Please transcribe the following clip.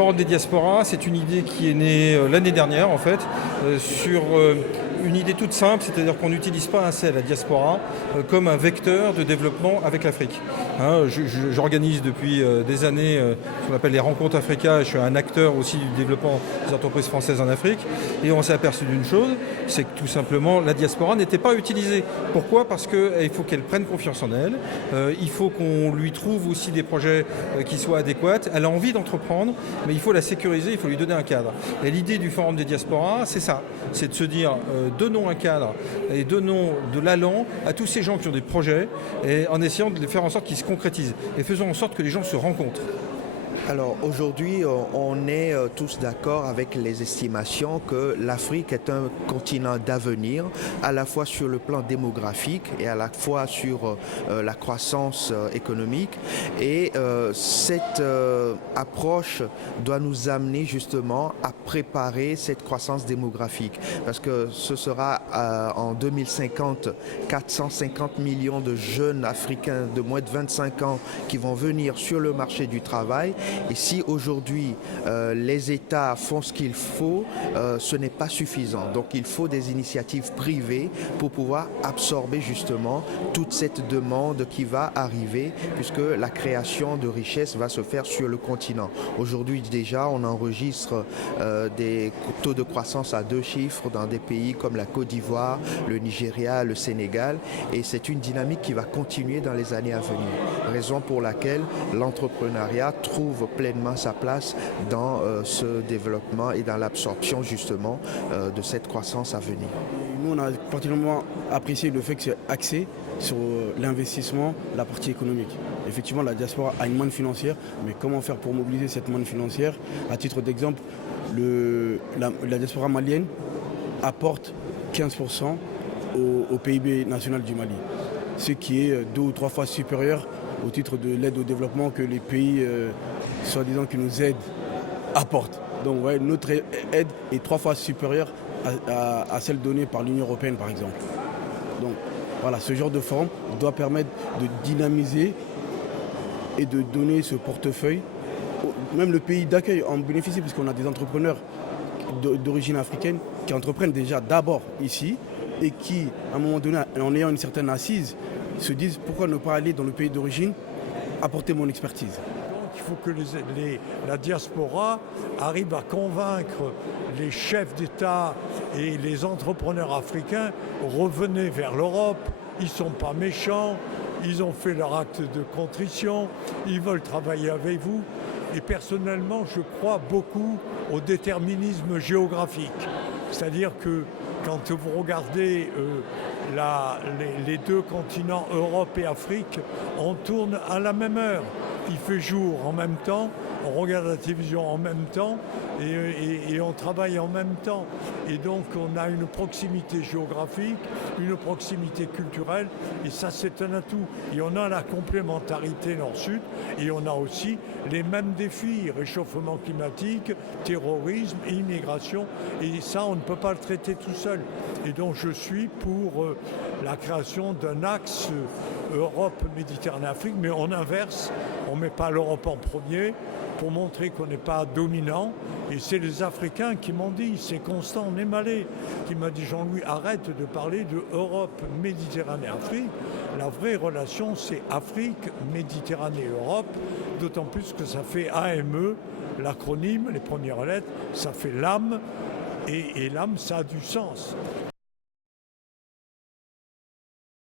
Forum des diasporas, c'est une idée qui est née l'année dernière en fait, sur une idée toute simple, c'est-à-dire qu'on n'utilise pas assez la diaspora comme un vecteur de développement avec l'Afrique. J'organise depuis des années ce qu'on appelle les rencontres Africa, je suis un acteur aussi du développement des entreprises françaises en Afrique, et on s'est aperçu d'une chose, c'est que tout simplement la diaspora n'était pas utilisée. Pourquoi ? Parce qu'il faut qu'elle prenne confiance en elle, il faut qu'on lui trouve aussi des projets qui soient adéquats, elle a envie d'entreprendre, mais il faut la sécuriser, il faut lui donner un cadre. Et l'idée du Forum des diasporas, c'est ça, c'est de se dire donnons un cadre et donnons de l'allant à tous ces gens qui ont des projets et en essayant de les faire en sorte qu'ils se concrétisent et faisons en sorte que les gens se rencontrent. Alors aujourd'hui, on est tous d'accord avec les estimations que l'Afrique est un continent d'avenir, à la fois sur le plan démographique et à la fois sur la croissance économique. Et cette approche doit nous amener justement à préparer cette croissance démographique. Parce que ce sera en 2050 450 millions de jeunes Africains de moins de 25 ans qui vont venir sur le marché du travail. Et si aujourd'hui les États font ce qu'il faut, ce n'est pas suffisant. Donc il faut des initiatives privées pour pouvoir absorber justement toute cette demande qui va arriver, puisque la création de richesses va se faire sur le continent. Aujourd'hui déjà, on enregistre des taux de croissance à 2 chiffres dans des pays comme la Côte d'Ivoire, le Nigeria, le Sénégal, et c'est une dynamique qui va continuer dans les années à venir. Raison pour laquelle l'entrepreneuriat trouve pleinement sa place dans ce développement et dans l'absorption justement de cette croissance à venir. Nous, on a particulièrement apprécié le fait que c'est axé sur l'investissement, la partie économique. Effectivement, la diaspora a une manne financière, mais comment faire pour mobiliser cette manne financière ? À titre d'exemple, la diaspora malienne apporte 15% au PIB national du Mali, ce qui est 2 ou 3 fois supérieur au titre de l'aide au développement que les pays soi-disant qui nous aident apportent. Donc ouais, notre aide est 3 fois supérieure à celle donnée par l'Union européenne par exemple. Donc voilà, ce genre de forum doit permettre de dynamiser et de donner ce portefeuille. Même le pays d'accueil en bénéficie puisqu'on a des entrepreneurs d'origine africaine qui entreprennent déjà d'abord ici et qui, à un moment donné, en ayant une certaine assise, se disent pourquoi ne pas aller dans le pays d'origine apporter mon expertise. Il faut que la diaspora arrive à convaincre les chefs d'État et les entrepreneurs africains, revenez vers l'Europe, ils ne sont pas méchants, ils ont fait leur acte de contrition, ils veulent travailler avec vous. Et personnellement, je crois beaucoup au déterminisme géographique. C'est-à-dire que quand vous regardez les 2 continents, Europe et Afrique, on tourne à la même heure. Il fait jour en même temps, on regarde la télévision en même temps et on travaille en même temps. Et donc on a une proximité géographique, une proximité culturelle, et ça c'est un atout. Et on a la complémentarité nord-sud, et on a aussi les mêmes défis, réchauffement climatique, terrorisme, immigration, et ça on ne peut pas le traiter tout seul. Et donc je suis pour la création d'un axe Europe, Méditerranée, Afrique, mais on inverse, on ne met pas l'Europe en premier pour montrer qu'on n'est pas dominant. Et c'est les Africains qui m'ont dit, c'est Constant Némalé qui m'a dit, Jean-Louis, arrête de parler de Europe, Méditerranée, Afrique. La vraie relation, c'est Afrique, Méditerranée, Europe, d'autant plus que ça fait AME, l'acronyme, les premières lettres, ça fait l'âme, et l'âme, ça a du sens.